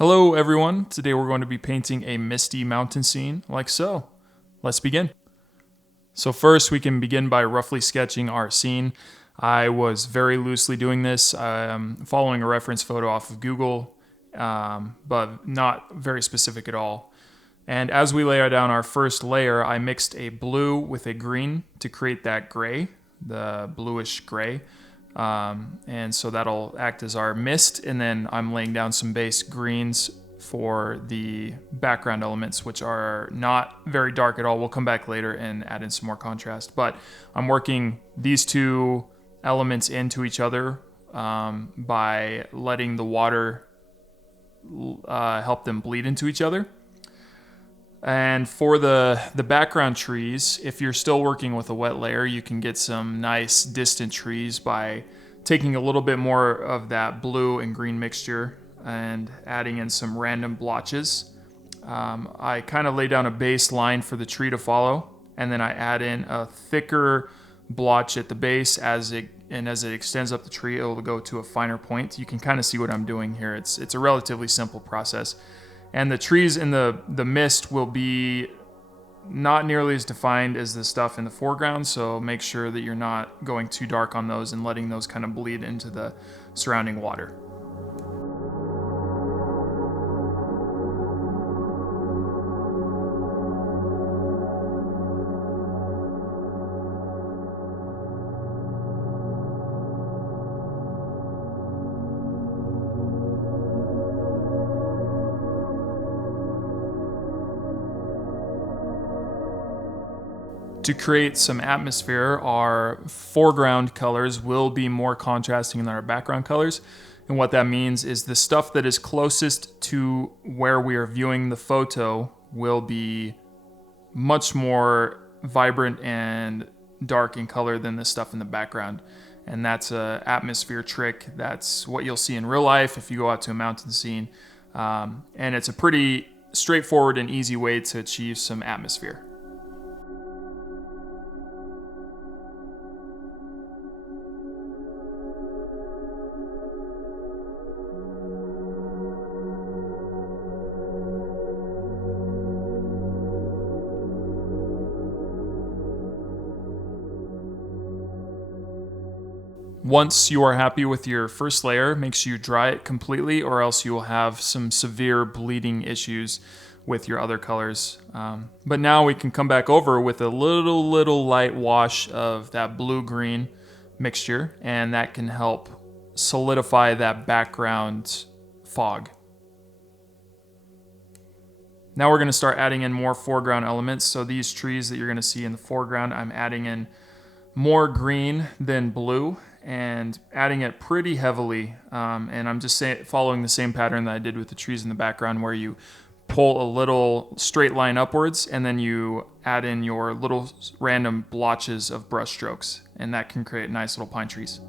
Hello everyone, today we're going to be painting a Misty Mountain scene like so. Let's begin. So first we can begin by roughly sketching our scene. I was very loosely doing this, following a reference photo off of Google, but not very specific at all. And as we lay down our first layer, I mixed a blue with a green to create that gray, the bluish gray. And so that'll act as our mist, and then I'm laying down some base greens for the background elements, which are not very dark at all. We'll come back later and add in some more contrast, but I'm working these two elements into each other by letting the water help them bleed into each other. And for the background trees, if you're still working with a wet layer, you can get some nice distant trees by taking a little bit more of that blue and green mixture and adding in some random blotches. I kind of lay down a baseline for the tree to follow, and then I add in a thicker blotch at the base as it extends up the tree, it will go to a finer point. You can kind of see what I'm doing here. It's a relatively simple process. And the trees in the mist will be not nearly as defined as the stuff in the foreground, so make sure that you're not going too dark on those and letting those kind of bleed into the surrounding water. To create some atmosphere, our foreground colors will be more contrasting than our background colors. And what that means is the stuff that is closest to where we are viewing the photo will be much more vibrant and dark in color than the stuff in the background. And that's an atmosphere trick. That's what you'll see in real life if you go out to a mountain scene. And it's a pretty straightforward and easy way to achieve some atmosphere. Once you are happy with your first layer, make sure you dry it completely, or else you will have some severe bleeding issues with your other colors. But now we can come back over with a little light wash of that blue-green mixture, and that can help solidify that background fog. Now we're going to start adding in more foreground elements. So these trees that you're going to see in the foreground, I'm adding in more green than blue and adding it pretty heavily. And I'm just following the same pattern that I did with the trees in the background, where you pull a little straight line upwards and then you add in your little random blotches of brush strokes, and that can create nice little pine trees.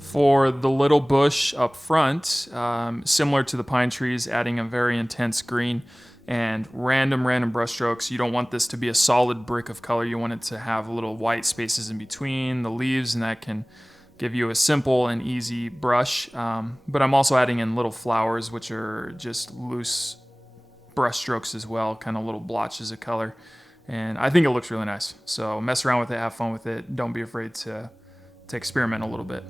For the little bush up front, similar to the pine trees, adding a very intense green and random brush strokes. You don't want this to be a solid brick of color. You want it to have little white spaces in between the leaves, and that can give you a simple and easy brush. But I'm also adding in little flowers, which are just loose brush strokes as well, kind of little blotches of color. And I think it looks really nice. So mess around with it, have fun with it. Don't be afraid to experiment a little bit.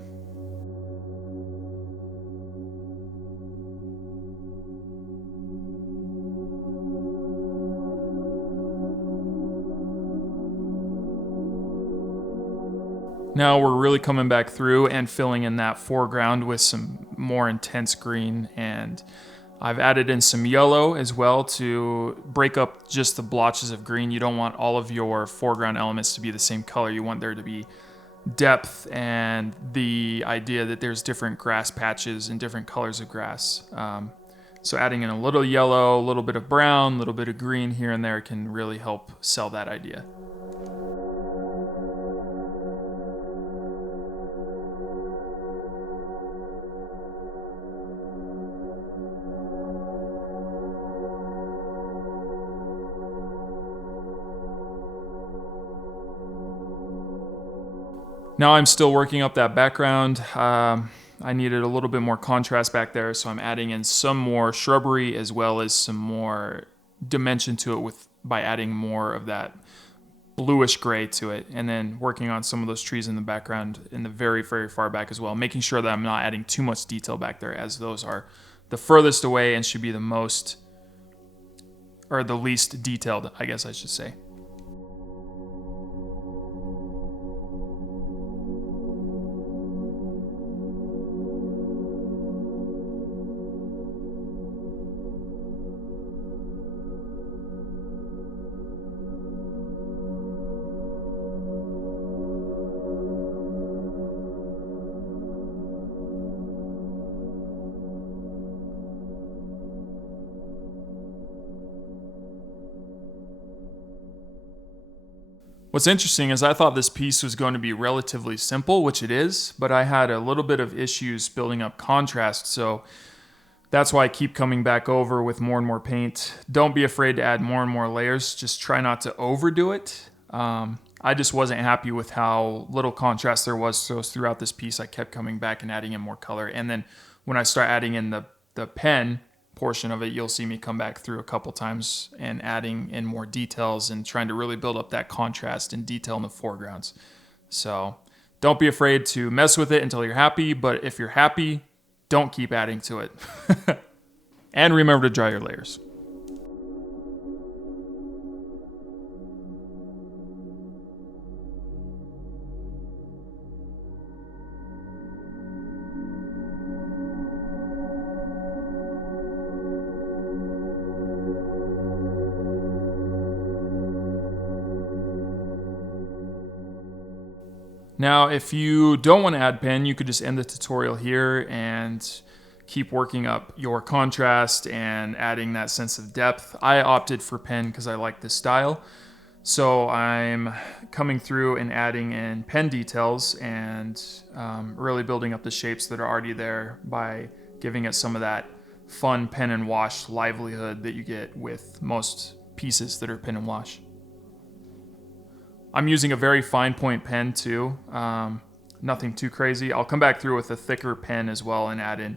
Now we're really coming back through and filling in that foreground with some more intense green, and I've added in some yellow as well to break up just the blotches of green. You don't want all of your foreground elements to be the same color. You want there to be depth and the idea that there's different grass patches and different colors of grass. So adding in a little yellow, a little bit of brown, a little bit of green here and there can really help sell that idea. Now I'm still working up that background. I needed a little bit more contrast back there, so I'm adding in some more shrubbery as well as some more dimension to it by adding more of that bluish gray to it, and then working on some of those trees in the background in the very, very far back as well, making sure that I'm not adding too much detail back there, as those are the furthest away and should be the most, or the least detailed, I guess I should say. What's interesting is I thought this piece was going to be relatively simple, which it is, but I had a little bit of issues building up contrast, so that's why I keep coming back over with more and more paint. Don't be afraid to add more and more layers, just try not to overdo it. I just wasn't happy with how little contrast there was, so throughout this piece I kept coming back and adding in more color, and then when I start adding in the pen portion of it, you'll see me come back through a couple times and adding in more details and trying to really build up that contrast and detail in the foregrounds. So don't be afraid to mess with it until you're happy, but if you're happy, don't keep adding to it. And remember to dry your layers. Now, if you don't want to add pen, you could just end the tutorial here and keep working up your contrast and adding that sense of depth. I opted for pen because I like this style. So I'm coming through and adding in pen details and really building up the shapes that are already there by giving it some of that fun pen and wash livelihood that you get with most pieces that are pen and wash. I'm using a very fine point pen too, nothing too crazy. I'll come back through with a thicker pen as well and add in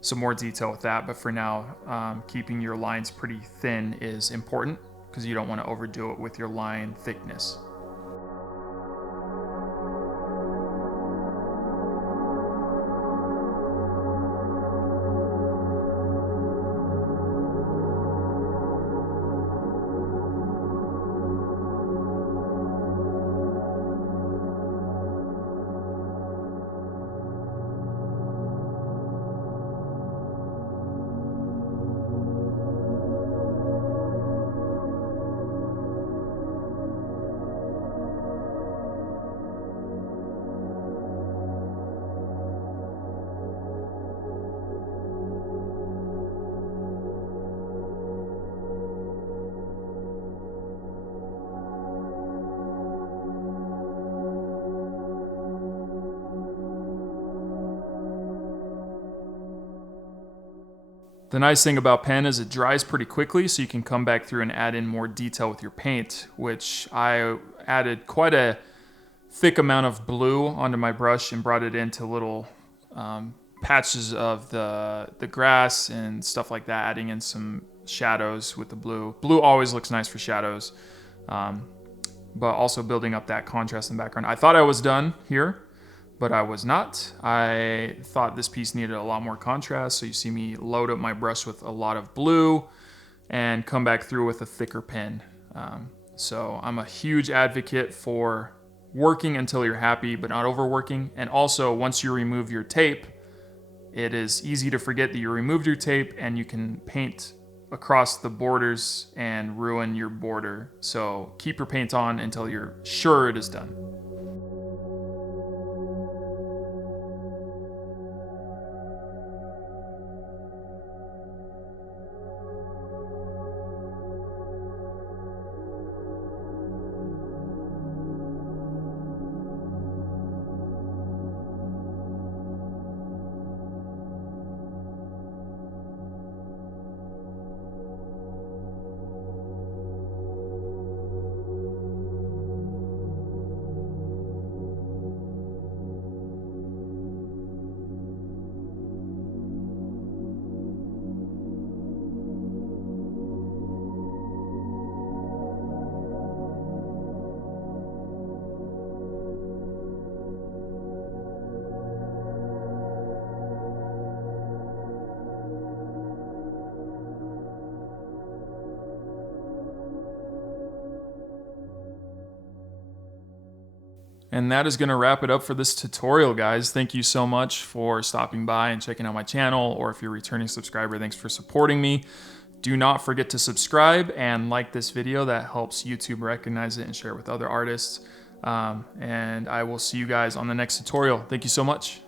some more detail with that, but for now, keeping your lines pretty thin is important because you don't want to overdo it with your line thickness. The nice thing about pen is it dries pretty quickly, so you can come back through and add in more detail with your paint, which I added quite a thick amount of blue onto my brush and brought it into little patches of the grass and stuff like that, adding in some shadows with the blue. Blue always looks nice for shadows, but also building up that contrast in the background. I thought I was done here, but I was not. I thought this piece needed a lot more contrast, so you see me load up my brush with a lot of blue and come back through with a thicker pen. So I'm a huge advocate for working until you're happy, but not overworking. And also, once you remove your tape, it is easy to forget that you removed your tape and you can paint across the borders and ruin your border. So keep your paint on until you're sure it is done. And that is going to wrap it up for this tutorial, guys. Thank you so much for stopping by and checking out my channel, or if you're a returning subscriber, thanks for supporting me. Do not forget to subscribe and like this video. That helps YouTube recognize it and share it with other artists. And I will see you guys on the next tutorial. Thank you so much.